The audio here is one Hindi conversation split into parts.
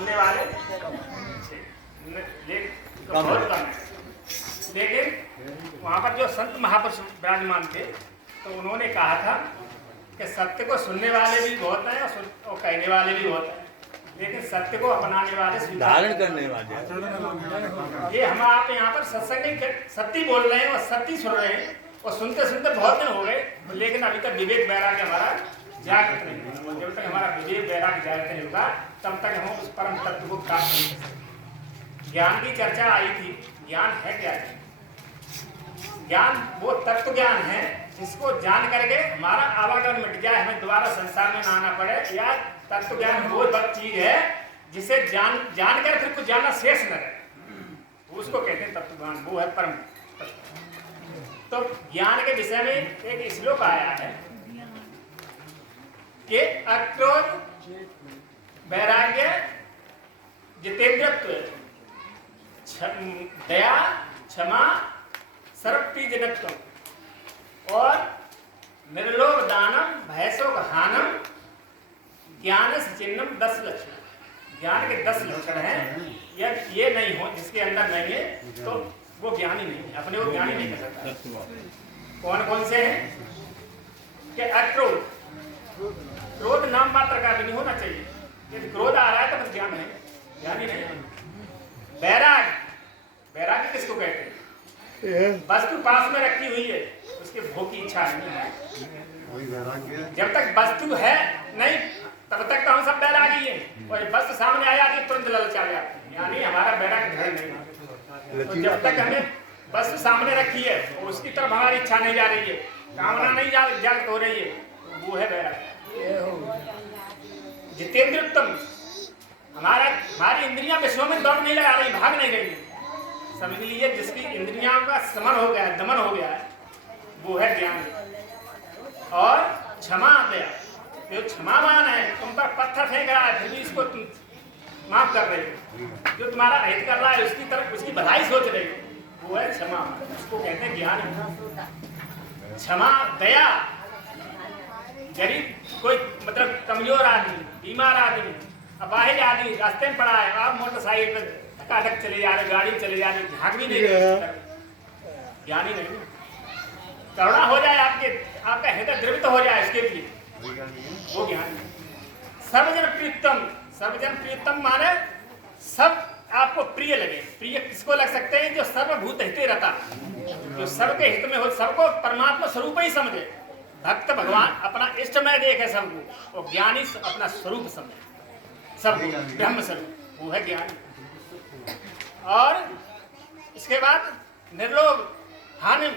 सुनने वाले बहुत कम है। लेकिन वहाँ पर जो संत महापुरुष विराजमान थे तो उन्होंने कहा था कि सत्य को सुनने वाले भी बहुत हैं और कहने वाले भी बहुत हैं, लेकिन सत्य को अपनाने वाले धारण करने वाले। ये हम आप यहाँ पर सत्संग सत्य बोल रहे हैं और सत्य सुन रहे हैं और सुनते सुनते बहुत दिन हो गए, लेकिन अभी तक विवेक वैराग्य हमारा जागृत नहीं है। जब तक हमारा विवेक वैराग्य जागृत नहीं होगा तब तक हम उस परम तत्व को प्राप्त नहीं कर सकते। ज्ञान की चर्चा आई थी, ज्ञान है क्या? ज्ञान वो तत्व ज्ञान है जिसको जान करके हमारा आवागमन मिट जाए, हमें दोबारा संसार में ना आना पड़े। या तत्व ज्ञान वो चीज है जिसे जान कर फिर कुछ जानना शेष न रहे, उसको कहते हैं तत्व ज्ञान, वो है परम तत्व। तो ज्ञान के विषय में एक श्लोक आया है कि अक्रोध वैराग्य जितेंद्रत्व दया क्षमा सर्वप्रियजनत्व और निर्लोभ दानम भयशोक हानम ज्ञान चिन्हम 10 लक्षण। ज्ञान के 10 लक्षण हैं। ये नहीं हो जिसके अंदर नहीं है तो वो ज्ञानी नहीं है, अपने को ज्ञानी नहीं कर सकता। कौन कौन से हैं? कि अक्रोध, क्रोध नाम मात्र का भी नहीं होना चाहिए। यदि क्रोध आ रहा है तो बस ज्ञान है, ज्ञानी नहीं। वैराग, वैराग्य किसको कहते हैं? वस्तु पास में रखी हुई है, उसके भोग की इच्छा नहीं है। जब तक वस्तु है नहीं तब तक तो हम सब बैरागी हैं, और वस्तु सामने आ जाती है तुरंत लालच आ जाती है, यानी हमारा बैराग घर नहीं है। तो जब तक हमें वस्तु सामने रखी है और उसकी तरफ हमारी इच्छा नहीं जा रही है, कामना नहीं जागृत हो रही है, तो वो है बैराग। जितेंद्रत्वम, हमारी इंद्रियां विश्व में दौड़ नहीं लगा रही, भाग नहीं रही। समझ लीजिए जिसकी इंद्रियों का समन हो गया है, दमन हो गया है, वो है ज्ञान। और क्षमा दया, जो क्षमावान है, तुम पर पत्थर फेंक रहा है फिर भी इसको तुम माफ कर रहे हो, जो तुम्हारा हित कर रहा है उसकी तरफ उसकी भलाई सोच रहे हो, वो है क्षमा, उसको कहते हैं ज्ञान। क्षमा दया, गरीब कोई मतलब कमजोर आदमी, बीमार आदमी, अपाहिज आदमी रास्ते में पड़ा है, आप मोटरसाइकिल पर धक्का चले जा रहे, गाड़ी चले जा रहे, झांक भी नहीं रहे, ज्ञानी नहीं। करुणा हो जाए आपका हृदय द्रवित हो जाए इसके लिए, वो ज्ञान। सर्वजन प्रियतम, सर्वजन प्रियतम माने सब आपको प्रिय लगे। प्रिय किसको लग सकते हैं? जो सर्वभूत हिते रहता, जो सबके हित में हो, सबको परमात्मा स्वरूप ही समझे। भक्त भगवान अपना इष्ट में देखे सबको, और ज्ञानी अपना स्वरूप समझे, सब ब्रह्म स्वरूप, वो है ज्ञानी। और इसके बाद निर्लोभ हानि,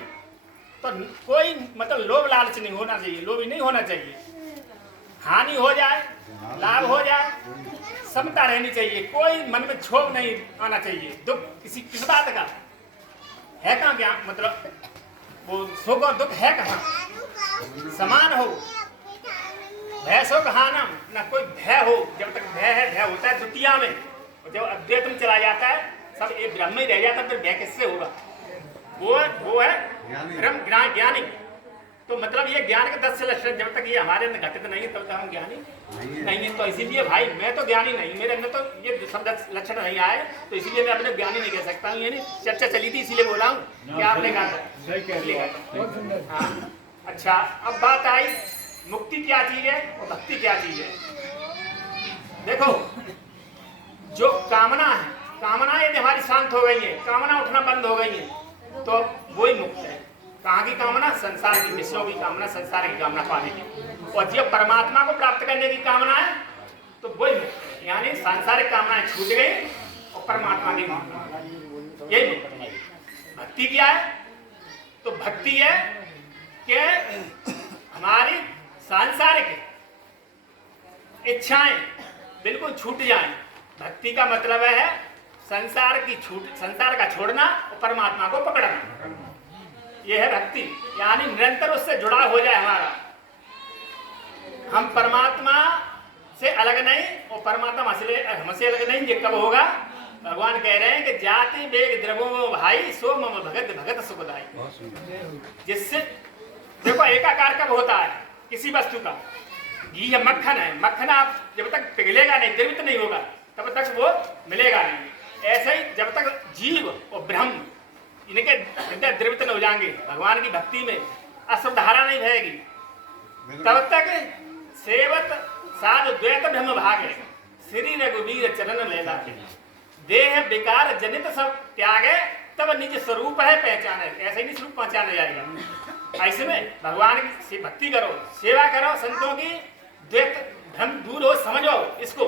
तो कोई मतलब लोभ लालच नहीं होना चाहिए, लोभी नहीं होना चाहिए। हानि हो जाए, लाभ हो जाए, समता रहनी चाहिए, कोई मन में क्षोभ नहीं आना चाहिए। दुख किस बात का है? कहाँ क्या मतलब वो सुख और दुख है कहाँ? समान हो। भय शोक हानम, ना कोई भय हो। जब तक भय है, भय होता है द्वितीया में, और जब अद्वैत चला जाता है सब एक ब्रह्म ही रह जाता है, फिर भय किससे होगा? वो है ब्रह्म ज्ञानी। तो मतलब ये ज्ञान के 10 लक्षण जब तक ये हमारे अंदर घटित नहीं है तब तक हम ज्ञानी नहीं है। तो इसीलिए भाई मैं तो ज्ञानी नहीं, मेरे अंदर तो ये सब 10 लक्षण नहीं आए, तो इसीलिए मैं अपने ज्ञानी नहीं कह सकता हूँ। ये नहीं चर्चा चली थी इसीलिए बोला हूँ कि आपने कहा। अच्छा, अब बात आई मुक्ति क्या चीज है और भक्ति क्या चीज है। देखो, जो कामना है, कामना यदि हमारी शांत हो गई है, कामना उठना बंद हो गई है, तो वही मुक्त है। कहाँ की कामना? संसार की, विषयों की कामना, संसार की कामना पाने की। और जब परमात्मा को प्राप्त करने की कामना है तो वही मुक्त है, यानी सांसारिक कामनाएं छूट गई और परमात्मा की कामना, यही मुक्त है। भक्ति क्या है? तो भक्ति है कि हमारी सांसारिक इच्छाएं बिल्कुल छूट जाएं। भक्ति का मतलब है संसार का छोड़ना और परमात्मा को पकड़ना, यह है भक्ति। यानी निरंतर उससे जुड़ा हो जाए हमारा, हम परमात्मा से अलग नहीं और परमात्मा हमसे अलग नहीं। ये कब होगा? भगवान कह रहे हैं कि जाति बेग द्रवो भाई सो मम भगत भगत सुखदाई। जिससे देखो एकाकार कब होता है किसी वस्तु का? घी या मक्खन है, मक्खन आप जब तक पिघलेगा नहीं, द्रवित नहीं होगा, तब तक वो मिलेगा नहीं। ऐसे ही जब तक जीव और ब्रह्म इनके हृदय द्रवित न हो जाएंगे भगवान की भक्ति में, अश्रुधारा नहीं बहेगी, तब तक सेवत साध द्वैत ब्रह्म भागे श्री रघुवीर चरण लेला के देह विकार जनित सब त्यागे तब निज स्वरूप है पहचाने। ऐसे ही नहीं स्वरूप पहचाने जाएगा। ऐसे में भगवान की भक्ति करो, सेवा करो, संतों की द्वैत भ्रम दूर हो, समझो इसको,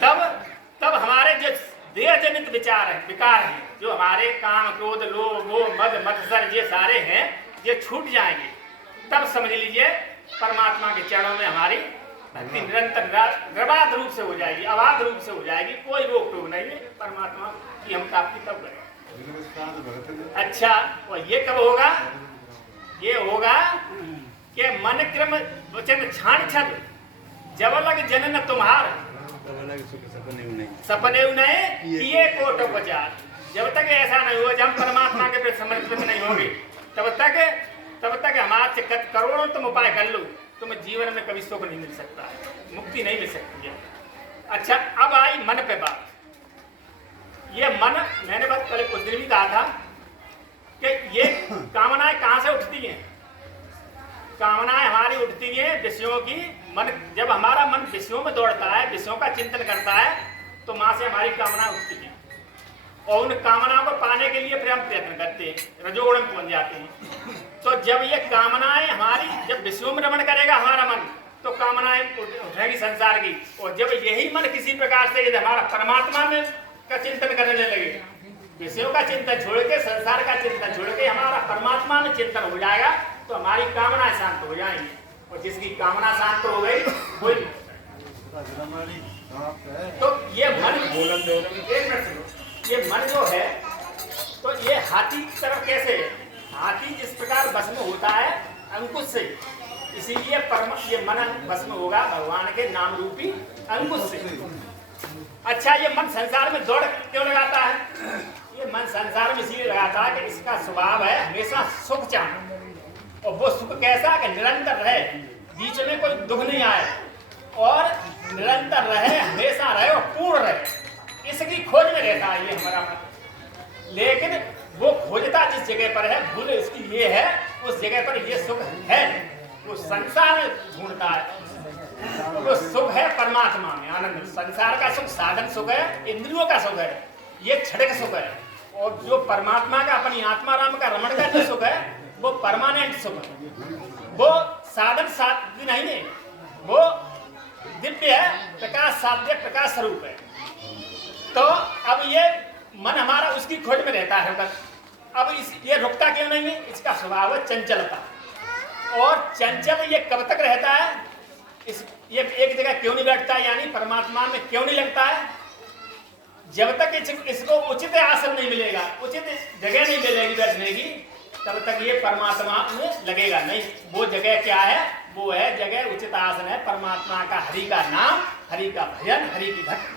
तब हमारे जो देह जनित विचार है, विकार हैं, जो हमारे काम क्रोध लोभ मोह मद मत्सर ये सारे हैं, ये छूट जाएंगे। तब समझ लीजिए परमात्मा के चरणों में हमारी भक्ति निरंतर निर्बाध रूप से हो जाएगी, अबाध रूप से हो जाएगी, कोई रोक टोक नहीं है। परमात्मा की हम प्राप्ति तब करें। अच्छा, और ये कब होगा? ये होगा कि मन क्रम वचन छाण छद जब लग जनन तुम्हार सपने नहीं किए कोट उपचार। जब तक ऐसा नहीं हो, जब परमात्मा के प्रति समर्पित नहीं होगी, तब तक हमारे से करोड़ों तुम उपाय कर लो, तुम्हें जीवन में कभी सुख नहीं मिल सकता है, मुक्ति नहीं मिल सकती है। अच्छा, अब आई मन पे बात। ये मन, मैंने बस कल कुछ दिन भी कहा था कि ये कामनाएं कहाँ से उठती हैं? कामनाएं हमारी उठती हैं विषयों की। मन, जब हमारा मन विषयों में दौड़ता है, विषयों का चिंतन करता है, तो माँ से हमारी कामना उठती हैं और उन कामनाओं को पाने के लिए फिर हम प्रयत्न करते हैं, रजोगुण में पहुंच जाते हैं। तो जब ये कामनाएं हमारी, जब विषयों में रमण करेगा हमारा मन, तो कामनाएं उठेगी संसार की। और जब यही मन किसी प्रकार से यदि हमारा परमात्मा में का चिंतन करने लगे, विषयों का चिंतन छोड़ के, संसार का चिंतन छोड़ के हमारा परमात्मा में चिंतन हो जाएगा, तो हमारी कामनाएं शांत हो जाएंगी। और जिसकी कामना शांत हो गई कोई तो ये मन, ये मन जो है, तो ये हाथी की तरफ कैसे है? हाथी जिस प्रकार भस्म होता है अंकुश से, इसीलिए ये मन भस्म होगा भगवान के नाम रूपी अंकुश से। अच्छा, ये मन संसार में दौड़ क्यों लगाता है? ये मन संसार में इसीलिए लगाता है कि इसका स्वभाव है हमेशा सुख चाहना। और वो सुख कैसा कि निरंतर रहे, बीच में कोई दुख नहीं आए, और निरंतर रहे, हमेशा रहे और पूर्ण रहे, इसकी खोज में रहता है ये हमारा मन। लेकिन वो खोजता जिस जगह पर है, भूल उसकी ये है, उस जगह पर ये सुख है, वो संसार में ढूंढता है। वो सुख है परमात्मा में, आनंद। संसार का सुख साधन सुख है, इंद्रियों का सुख है, ये क्षणिक सुख है। और जो परमात्मा का, अपनी आत्मा राम का रमण का जो सुख है, वो परमानेंट सुख है। वो साधन साध्य नहीं है, वो दिव्य है, प्रकाश साध्य, प्रकाश स्वरूप है। तो अब ये मन हमारा उसकी खोज में रहता है। अब ये रुकता क्यों नहीं है? इसका स्वभाव है चंचलता। और चंचल ये कब तक रहता है? ये एक जगह क्यों नहीं बैठता, यानी परमात्मा में क्यों नहीं लगता है? जब तक इसको उचित आसन नहीं मिलेगा, उचित जगह नहीं मिलेगी बैठने की, तब तक ये परमात्मा में लगेगा नहीं। वो जगह क्या है? वो है जगह, उचित आसन है परमात्मा का, हरि का नाम, हरि का भजन, हरि की भक्ति,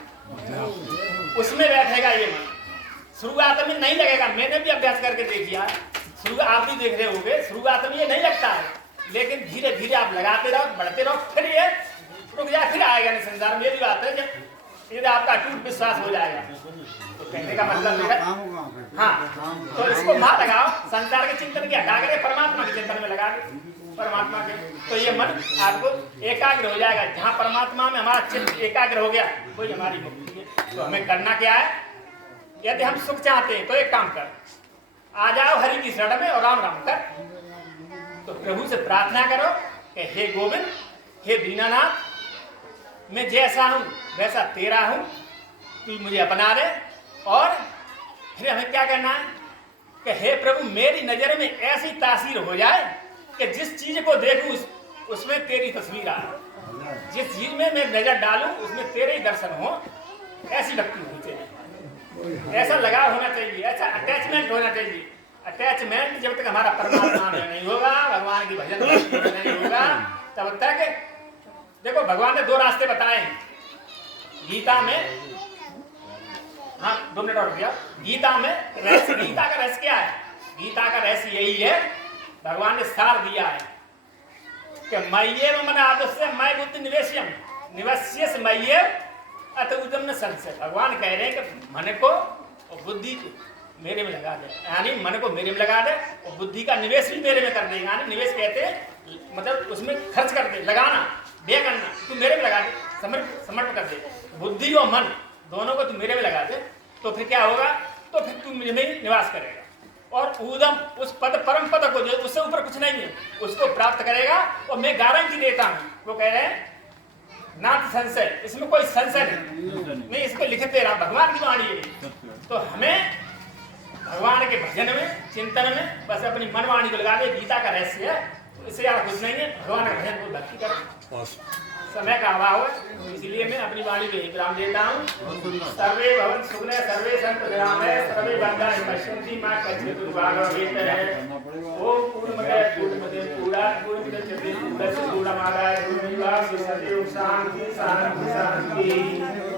उसमें बैठेगा ये मन। शुरुआत में नहीं लगेगा, मैंने भी अभ्यास करके देखिया, आप भी देख रहे होंगे, शुरुआत में ये नहीं लगता है, लेकिन धीरे धीरे आप लगाते रहो, बढ़ते रहो, फिर ये रुक जाए, फिर आएगा नहीं संसार में। मेरी बात है, जब यदि आपका अटूट विश्वास हो जाएगा, तो कहने का मतलब है, हाँ, तो इसको मार लगाओ, संसार के चिंतन की हटा कर परमात्मा के चिंतन में लगा दो, परमात्मा के, तो ये मन आपको एकाग्र हो जाएगा। जहाँ परमात्मा में हमारा चित्त एकाग्र हो गया, वही हमारी मुक्ति है। तो हमें करना क्या है? यदि हम सुख चाहते हैं तो एक काम कर, आ जाओ हरि की शरण में और राम राम कर। तो प्रभु से प्रार्थना करो कि हे गोविंद, हे दीनानाथ, मैं जैसा हूं वैसा तेरा हूं, तू मुझे अपना दे। और फिर हमें क्या करना है कि हे प्रभु, मेरी नजर में ऐसी तासीर हो जाए कि जिस चीज को देखूं उसमें तेरी तस्वीर आए, जिस चीज में मैं नजर डालूं उसमें तेरे ही दर्शन हो, ऐसी भक्ति होनी चाहिए, ऐसा लगाव होना चाहिए, ऐसा अटैचमेंट होना चाहिए। अटैचमेंट जब तक हमारा परमात्मा में नहीं होगा, भगवान की भजन में नहीं होगा, तब तक देखो भगवान ने दो रास्ते बताए हैं गीता में। हाँ, 2 मिनट और भैया। गीता में रहस्य, गीता का रहस्य क्या है? गीता का रहस्य यही है, भगवान ने सार दिया है कि मय्येव मन आदस्य मय बुद्धि निवेश्यम निवस्यस मय्येव अत उदम न संशय। भगवान कह रहे हैं कि मन को और बुद्धि को मेरे में लगा दे, यानी मन को मेरे में लगा दे और बुद्धि का निवेश भी मेरे में कर दे। यानी निवेश कहते हैं मतलब उसमें खर्च कर दे, लगाना, व्यय करना, तू मेरे में लगा दे, समर्पण कर दे। बुद्धि और मन दोनों को तू मेरे में लगा दे तो फिर क्या होगा, तो फिर तू मुझे में निवास करेगा और ऊदम उस पद परम पद को जो उससे ऊपर कुछ नहीं है उसको प्राप्त करेगा। और मैं गारंटी देता हूँ, वो कह रहे हैं नाथ संशय, इसमें कोई संशय नहीं, इसको लिख दे रहा भगवान की वाणी है। तो हमें भगवान के भजन में चिंतन में बस अपनी मनवाणी को लगा दे, गीता का रहस्य है, इससे ज्यादा कुछ नहीं है। भगवान का भजन को भक्ति कर, समय का अभाव है इसलिए मैं अपनी वाणी को विराम देता हूँ। सर्वे भवन सुखने सर्वे संत निरामय सर्वे बंधन पश्यन्ति मां कच्चित् दुर्भाग्यवेतः। ओम पूर्णमदः पूर्णात् पूर्णमुदच्यते पूर्णस्य पूर्णमादाय पूर्णमेवावशिष्यते। शांति शांति शांति।